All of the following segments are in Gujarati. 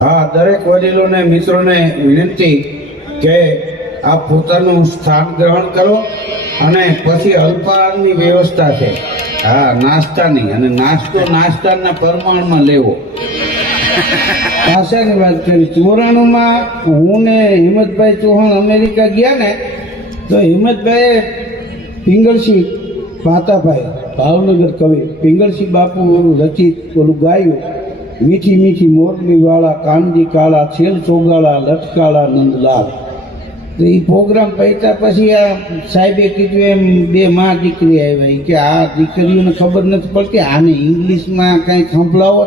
હા, દરેક વડીલોને મિત્રોને વિનંતી કે આપ પોતાનું સ્થાન ગ્રહણ કરો અને પછી અલ્પાહારની વ્યવસ્થા છે. હા, નાસ્તાની, અને નાસ્તો નાસ્તાના પ્રમાણમાં લેવો. પાછાની વાત કરી 94માં હું ને હિંમતભાઈ ચૌહાણ અમેરિકા ગયા ને, તો હિંમતભાઈએ પિંગળસિંહ પાતાભાઈ ભાવનગર કવિ પિંગળસિંહ બાપુ રચિત ઓલું ગાયું, મીઠી મીઠી મોરલી વાળા કાનજી કાળા છેલ ચોગાળા લટકાળા નંદલાલ. તો એ પ્રોગ્રામ પૈતા પછી આ સાહેબે કીધું એમ બે માં દીકરી આવ્યા કે આ દીકરીઓને ખબર નથી પડતી, આને ઇંગ્લિશમાં કંઈ સંભળાવો.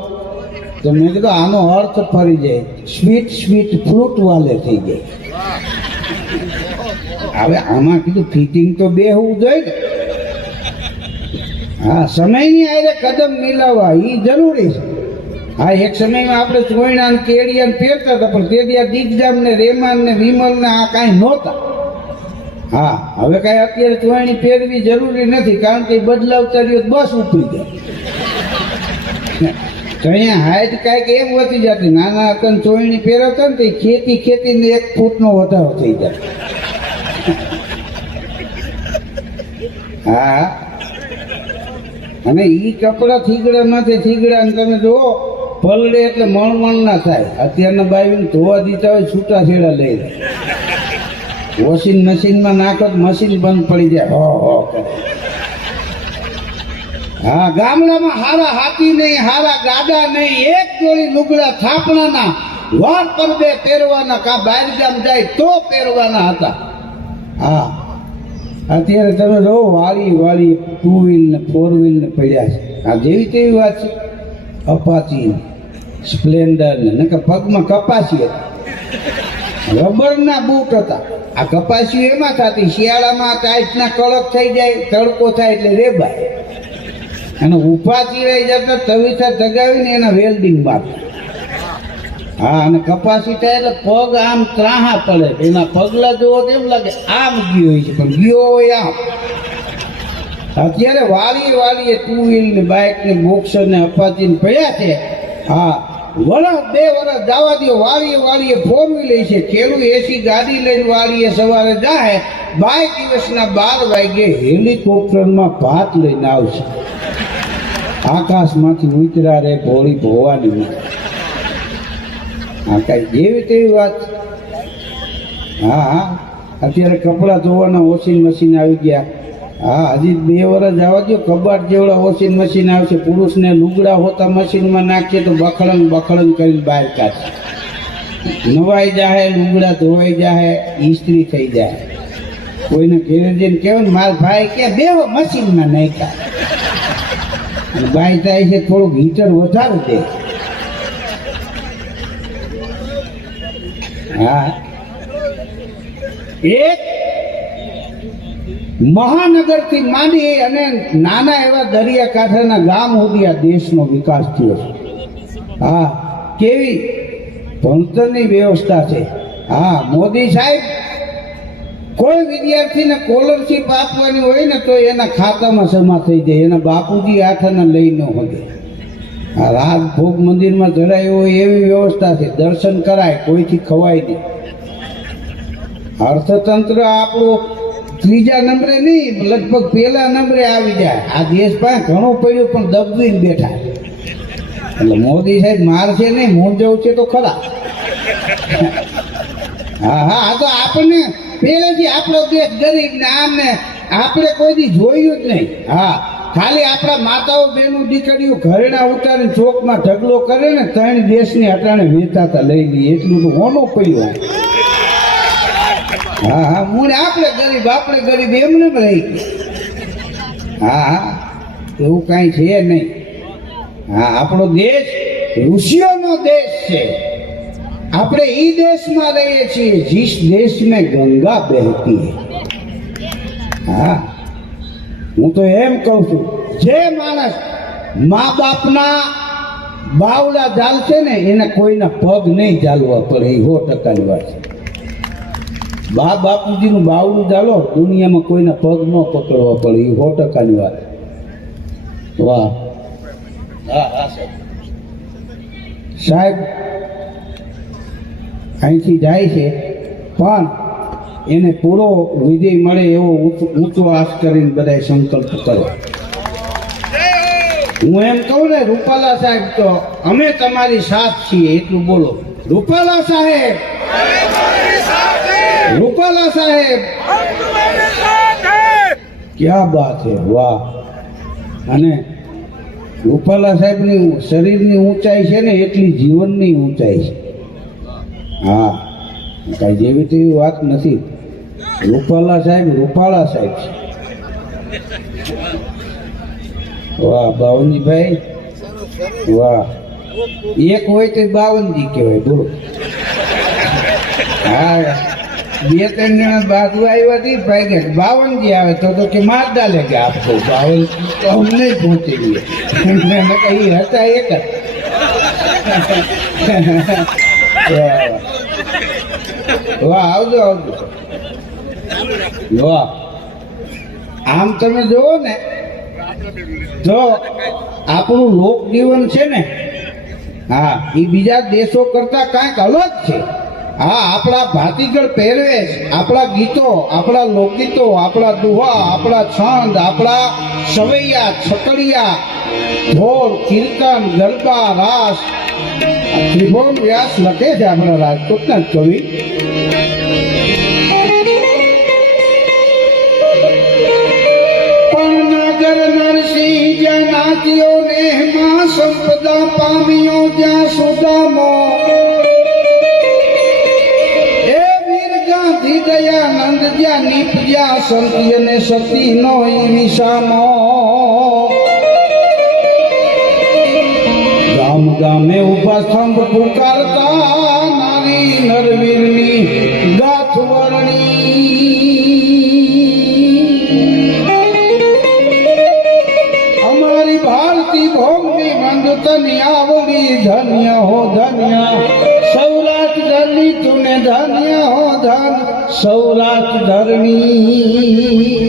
તો મેં કીધું આનો અર્થ ફરી જાય, સ્વીટ સ્વીટ ફ્રૂટ વાલે થઈ જાય. હવે આમાં કીધું ફિટિંગ તો બે હોવું જોઈએ ને. હા, સમયની આરે કદમ મિલાવવા એ જરૂરી છે. હા, એક સમયમાં આપણે ચોયણા ને કેડિયા પહેરતા હતા, પણ તે ત્યાં દીગજામ ને રેમાન ને વિમલ ને આ કાંઈ નહોતા. હા, હવે કાંઈ અત્યારે ચોયણી પહેરવી જરૂરી નથી, કારણ કે બદલાવતા રહ્યો બસ ઉપડી જાય. તો અહીંયા હાઈટ કાંઈક એમ વધી જતી, નાના હતા ને ચોયણી પહેરવતા ને તો ખેતીને 1 ફૂટનો વધારો થઈ જાય. હા, અને ઈ કપડા થીગડા નથી, થીગડા ને તમે જુઓ પલડે એટલે મણ ના થાય. અત્યારના બાવીને ધોવા દીધા હોય છૂટા છેડા લઈ જાય. વોશિંગ મશીનમાં નાખો તો મશીન બંધ પડી જાય, હો કરે. હા, ગામડામાં હારા હાથી નહીં, હારા ગાડા નહીં, એક જોડી લુગડા થાપણાના વાર પર બે પહેરવાના, કા બહાર ગામ જાય તો પહેરવાના હતા. હા, અત્યારે તમે જો વાળી 2 વ્હીલ ને 4 વ્હીલ ને પડ્યા છે. આ જેવી તેવી વાત છે. અપાચી સ્પ્લેન્ડર ને પગમાં કપાસી હતી, રબરના બૂટ હતા. આ કપાસી એમાં થતી, શિયાળામાં ટાઈટના કડક થઈ જાય, તડકો થાય એટલે રેબાય, અને ઉભા ચીરાઈ જતા તવીથા દગાવીને એના વેલ્ડિંગ મારતા. હા, અને કપાસી થાય એટલે પગ આમ ત્રાહા પડે, એના પગલા જોવો કેમ લાગે આમ ગયો હોય છે, પણ ગયો હોય આમ. અત્યારે વાળીએ 2 વ્હીલ ને બાઇક ને બોક્સર ને અપાચી ને પડ્યા છે. હા, વરસ 2 વરસ જવા દો, વાળીએ 4 વ્હીલ છે. ખેડૂત એસી ગાડી લઈને વાળીએ સવારે જાય, 22 દિવસના 12 વાગે હેલિકોપ્ટરમાં ભાત લઈને આવશે. આકાશમાંથી ઉતરા રે ભોળી ભોવાની. હા, કાંઈ જેવી તેવી વાત. હા, અત્યારે કપડાં ધોવાના વોશિંગ મશીન આવી ગયા. હા, હજી 2 વર્ષ જવા દો, કબાટ જેવડા વોશિંગ મશીન આવશે. પુરુષને લુગડા હોતા મશીનમાં નાખીએ તો બખડંગ કરીને બહાર કાઢશે. નવાઈ જાય, લુગડા ધોવાઈ જાય, ઇસ્ત્રી થઈ જાય. કોઈને ઘેરે જઈને કહેવાય ને મારા ભાઈ કે બેહો મશીનમાં નાખ્યા, અને બાઈ થાય છે થોડુંક હીટર વધારે દે. હા, એક મહાનગરથી માંડી અને નાના એવા દરિયાકાંઠાના ગામ સુધી આ દેશનો વિકાસ થયો છે. હા, કેવી ભણતરની વ્યવસ્થા છે. હા, મોદી સાહેબ કોઈ વિદ્યાર્થીને સ્કોલરશીપ આપવાની હોય ને તો એના ખાતામાં જમા થઈ જાય, એના બાપુજી હાથના લઈ ન હોય. આ રાજભોગ મંદિરમાં ધરાય હોય એવી વ્યવસ્થા છે. દર્શન કરાય, કોઈથી ખવાય નહીં. અર્થતંત્ર આપણું 3જા નંબરે નહીં, લગભગ 1લા નંબરે આવી જાય. આ દેશ પાસે ઘણું પડ્યું પણ દબવીને બેઠા. એટલે મોદી સાહેબ મારશે નહીં, મૂંઝવશે છે તો ખરા. હા, આ તો આપણને પહેલેથી આપણો દેશ ગરીબ ને આમ ને આપણે કોઈથી જોયું જ નહીં. હા, ખાલી આપણા માતાઓ બહેનો દીકરીઓ ઘરેણા ઉતારીને ચોકમાં ઢગલો કરે ને 3 દેશની અટાણે વેચાતા લઈ લઈએ, એટલું તો હોનું પડ્યું. હા, મૂળ આપણે ગરીબ એમને રહી. હા, એવું કાંઈ છે નહીં. હા, આપણો દેશ ઋષિઓનો દેશ છે. આપણે એ દેશમાં રહીએ છીએ जिस देश में गंगा बहती है. હા, હું તો એમ કહું છું, જે માણસ મા બાપના બાવડા ચાલશે ને એને કોઈના પગ નહીં ચાલવા પડે, એ 100%ની વાત છે. બાપુજીનું બાવડું ચાલો, દુનિયામાં કોઈના પગ ન પકડવા પડે, એ 100%ની વાત. વાહ. હા, સાહેબ અહીંથી જાય છે, પણ એને પૂરો વિજય મળે એવો ઊંચો આશ કરીને બધાય સંકલ્પ કરો. હું એમ કહું ને રૂપાલા સાહેબ, તો અમે તમારી સાથ છીએ એટલું બોલો. રૂપાલા સાહેબ, રૂપાલા સાહેબ, ક્યાં બાત હે, વાહ. અને રૂપાલા સાહેબની શરીરની ઊંચાઈ છે ને એટલી જીવનની ઊંચાઈ છે. હા, કાંઈ જેવી તેવી વાત નથી. રૂપાલા સાહેબ રૂપાલા સાહેબ છે. વાહ બાવનજીભાઈ, વાહ. એક હોય તો બાવનજી કહેવાય, બોલો. હા, બે ત્રણ જણા બાજુ આવ્યા હતી, ભાઈ કે બાવનજી આવે તો કે માર ડાલે કે આપતો બાવન તો અમને નહીં પહોંચી ગયો. કઈ હતા એક જ. વાહ, આવજો આવજો. વાહ, આમ તમે જોવો ને તો આપણું લોક જીવન છે ને, હા, એ બીજા દેશો કરતા કાંઈક અલગ છે. હા, આપણા ભાતીગળ પહેરવેશ, આપણા ગીતો, આપણા લોકગીતો, આપણા દુહા, આપણા છંદ, આપણા સવૈયા, છકડિયા, ઢોલ, કીર્તન, ગરબા, રાસ. ત્રિભુવન વ્યાસ લખે છે આપણા રાજકોટના કવિ. પણ નગર નરસિંહ જ્યાં નાચ્યો ને માં સંપદા પામ્યો જ્યાં સુદામો, એ વીર ગાંધી દયાનંદ જ્યાં નીપજ્યા સંતી અને સતી નો વિસામો. ગામ ગામે ઉભા સ્તંભ પુકારતા નારી નરવીરની ગાથ વર્ણી. અમારી ભારતી ભોગની મંદતની આવડી ધન્ય હો ધન્ય, સૌરાષ્ટ્ર ધરની તુને ધન્ય હો ધન, સૌરાષ્ટ્ર ધરની.